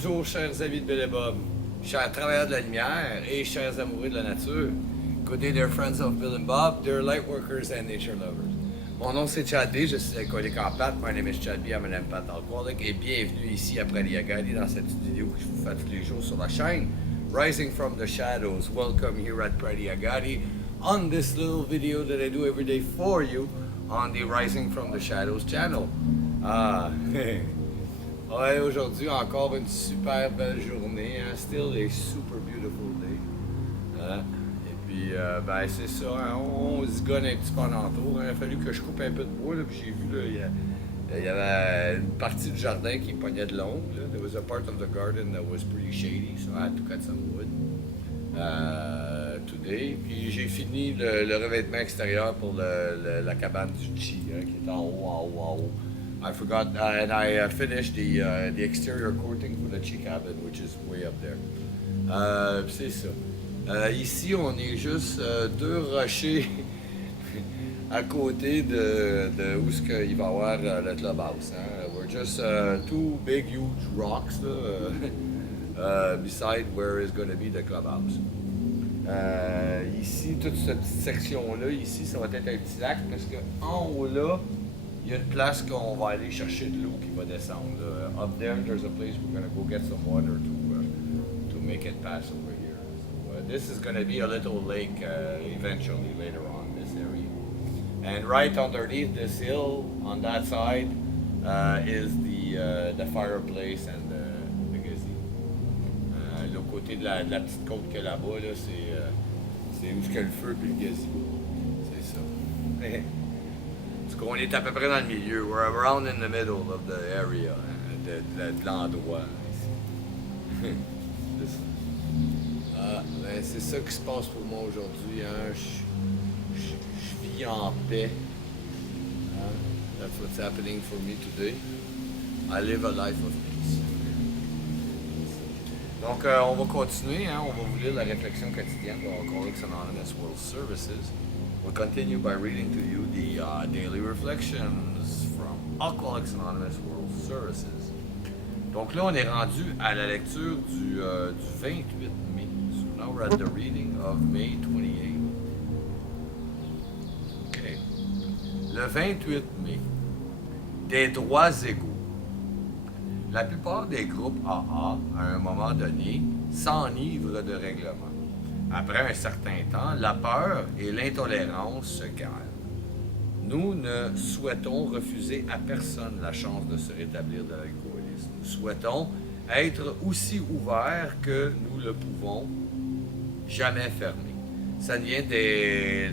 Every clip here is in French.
Bonjour, chers amis de Bill et Bob, chers travailleurs de la lumière et chers amoureux de la nature. Good day, dear friends of Bill and Bob, dear light workers and nature lovers. Mon nom c'est Chad B, je suis alcoolique en pâte. My name is Chad B, I'm an empath alcoholic. Et bienvenue ici à Prairie Agadi dans cette vidéo que je vous fais tous les jours sur la chaîne Rising from the Shadows. Welcome here at Prairie Agadi on this little video that I do every day for you on the Rising from the Shadows channel. Ouais, aujourd'hui encore une super belle journée, hein? Still a super beautiful day. Hein? Et puis, ben c'est ça, hein? On se gonne un petit peu en entour. Hein? Il a fallu que je coupe un peu de bois, là, puis j'ai vu, là, il y avait une partie du jardin qui pognait de l'ombre. There was a part of the garden that was pretty shady, so I had to cut some wood today. Puis j'ai fini le revêtement extérieur pour la cabane du Chi, hein, qui est en haut. I forgot, and I finished the exterior coating for the Chi cabin, which is way up there. C'est ça. Ici, on est juste deux rochers à côté de où ce qu'il va y avoir le clubhouse. Hein? We're just two big, huge rocks beside where is going to be the clubhouse. Ici, toute cette petite section-là, ici, ça va être un petit lac parce qu'en haut là, il y a une place qu'on va aller chercher de l'eau qui va descendre. Up there, there's a place we're going to go get some water to make it pass over here. So, this is going to be a little lake eventually later on, this area. And right underneath this hill, on that side, is the fireplace and the gazebo. L'autre côté de la petite côte qu'il y a là-bas, là, c'est où il y a le feu et le gazebo. C'est ça. On est à peu près dans le milieu. We're around in the middle of the area, de l'endroit. Ben c'est ça qui se passe pour moi aujourd'hui. Hein. Je vis en paix. Hein. That's what's happening for me today. I live a life of peace. Donc, on va continuer. Hein. On va vous lire la réflexion quotidienne de Alcoholics Anonymous World Services. We'll continue by reading to you the daily reflections from Alcoholics Anonymous World Services. Donc là, on est rendu à la lecture du 28 mai. So now we're at the reading of May 28. Okay. Le 28 mai. Des droits égaux. La plupart des groupes AA, à un moment donné, s'enivrent de règlements. Après un certain temps, la peur et l'intolérance se calment. Nous ne souhaitons refuser à personne la chance de se rétablir de l'alcoolisme. Nous souhaitons être aussi ouverts que nous le pouvons, jamais fermés. Ça vient de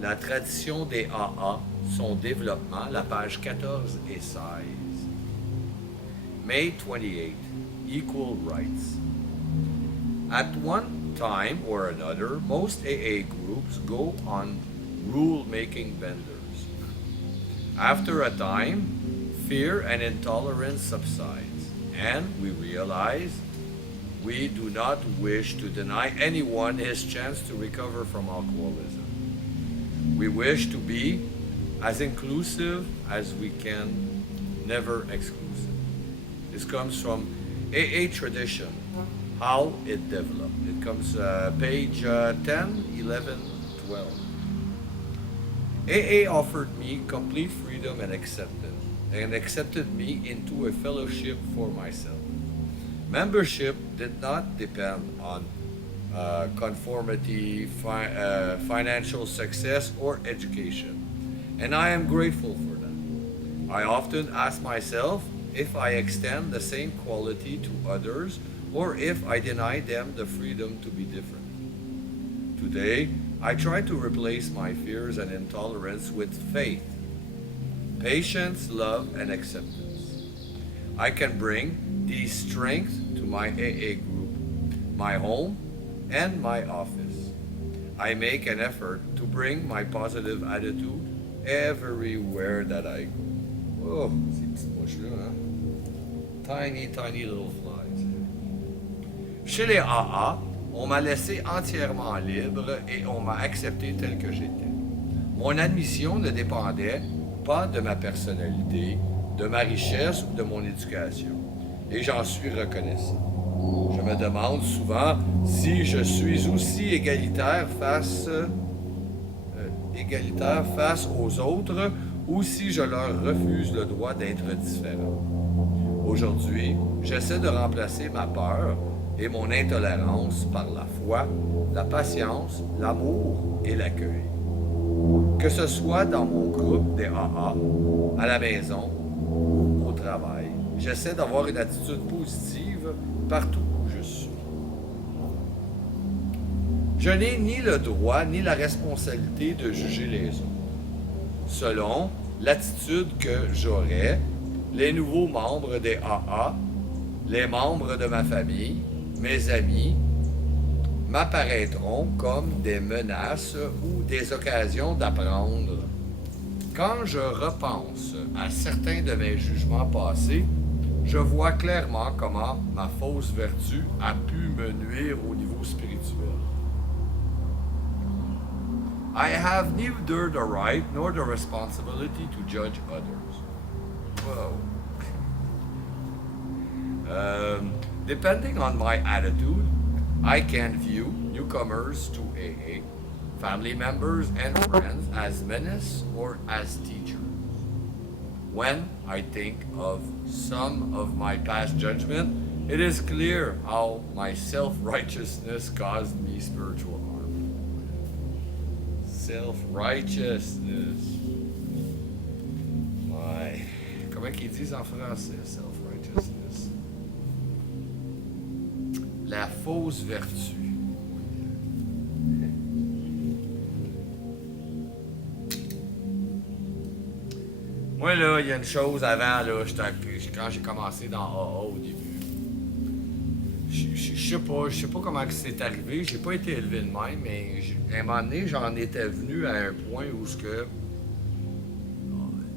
la tradition des AA, son développement, la page 14 et 16. May 28, Equal Rights. At one time or another, most AA groups go on rule-making benders. After a time, fear and intolerance subsides, and we realize we do not wish to deny anyone his chance to recover from alcoholism. We wish to be as inclusive as we can, never exclusive. This comes from AA tradition. How it developed. It comes page 10, 11, 12. AA offered me complete freedom and accepted me into a fellowship for myself. Membership did not depend on conformity, financial success, or education, and I am grateful for that. I often ask myself if I extend the same quality to others or if I deny them the freedom to be different. Today, I try to replace my fears and intolerance with faith, patience, love, and acceptance. I can bring these strengths to my AA group, my home, and my office. I make an effort to bring my positive attitude everywhere that I go. Oh, ces petites mouches-là, hein? Tiny, tiny little flies. Chez les AA, on m'a laissé entièrement libre et on m'a accepté tel que j'étais. Mon admission ne dépendait pas de ma personnalité, de ma richesse ou de mon éducation. et j'en suis reconnaissant. Je me demande souvent si je suis aussi égalitaire face aux autres ou si je leur refuse le droit d'être différent. Aujourd'hui, j'essaie de remplacer ma peur et mon intolérance par la foi, la patience, l'amour et l'accueil. Que ce soit dans mon groupe des AA, à la maison ou au travail, j'essaie d'avoir une attitude positive partout où je suis. Je n'ai ni le droit ni la responsabilité de juger les autres. Selon l'attitude que j'aurai, les nouveaux membres des AA, les membres de ma famille, mes amis, m'apparaîtront comme des menaces ou des occasions d'apprendre. Quand je repense à certains de mes jugements passés, je vois clairement comment ma fausse vertu a pu me nuire au niveau spirituel. I have neither the right nor the responsibility to judge others. Whoa. Depending on my attitude, I can view newcomers to AA, family members, and friends as menace or as teachers. When I think of some of my past judgment, it is clear how my self-righteousness caused me spiritual harm. Self-righteousness. Ouais. Comment qu'ils disent en français, self-righteousness? La fausse vertu. Moi, là, il y a une chose avant, là, quand j'ai commencé dans AA au début. Je sais pas comment c'est arrivé, j'ai pas été élevé de même, mais à un moment donné, j'en étais venu à un point où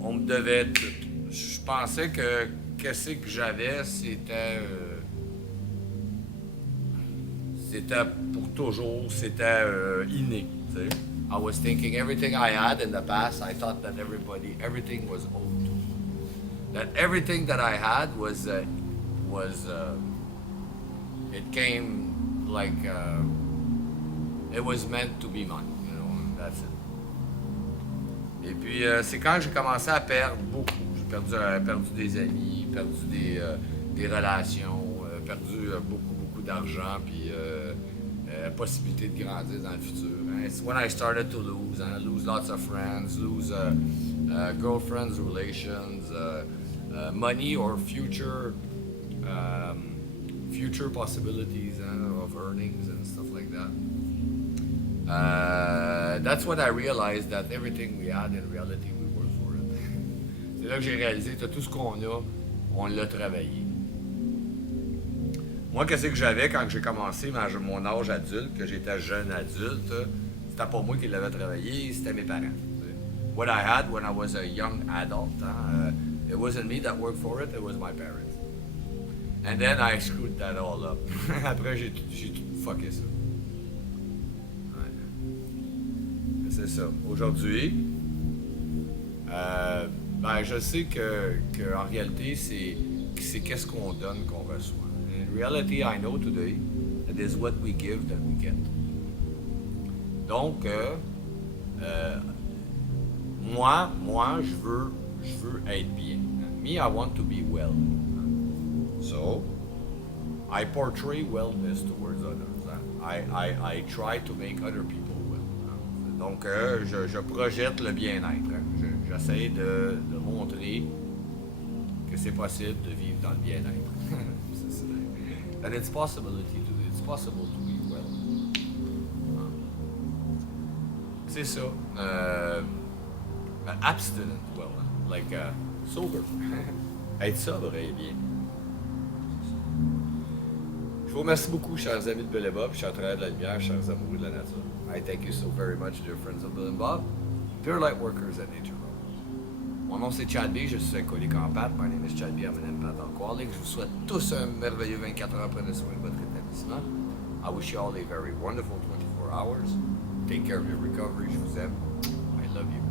on me devait tout. Je pensais que qu'est-ce que j'avais, c'était pour toujours, c'était inné, tu sais. I was thinking everything I had in the past, I thought that everything was owed to me. That everything that I had it came like, it was meant to be mine, you know, and that's it. Et puis, c'est quand j'ai commencé à perdre beaucoup. J'ai perdu des amis, perdu des relations, perdu beaucoup d'argent, puis possibilité de grandir dans le futur. It's when I started to lose lots of friends, lose girlfriends, relations, money or future possibilities of earnings and stuff like that. That's when I realized that everything we had in reality we worked for it. C'est là que j'ai réalisé que tout ce qu'on a, on l'a travaillé. Moi, qu'est-ce que j'avais quand j'ai commencé mon âge adulte, que j'étais jeune adulte, c'était pas moi qui l'avais travaillé, c'était mes parents. What I had when I was a young adult, it wasn't me that worked for it was my parents. And then I screwed that all up. Après, j'ai tout fucké ça. Ouais. C'est ça. Aujourd'hui, je sais que en réalité, c'est qu'est-ce qu'on donne qu'on reçoit. In reality, I know today, it is what we give that we get. Donc, moi, je veux être bien. Me, I want to be well. So, I portray wellness towards others. I try to make other people well. Donc, je projette le bien-être. J'essaie de montrer que c'est possible de vivre dans le bien-être. And it's possible to be well. C'est ça. Abstinent well, like sober. Être sobre et bien. Je vous remercie beaucoup, chers amis de Bill et Bob, chers travailleurs de la lumière, chers amoureux de la nature. I thank you so very much, dear friends of Bill and Bob, dear light workers at Nature Road. Mon nom c'est Chad B, je suis un collègue en pâte. My name is Chad B, I'm an empath alcoholic. Je vous souhaite tous un merveilleux 24 heures. Prenez soin de votre établissement. I wish you all a very wonderful 24 hours. Take care of your recovery. Je vous aime. I love you.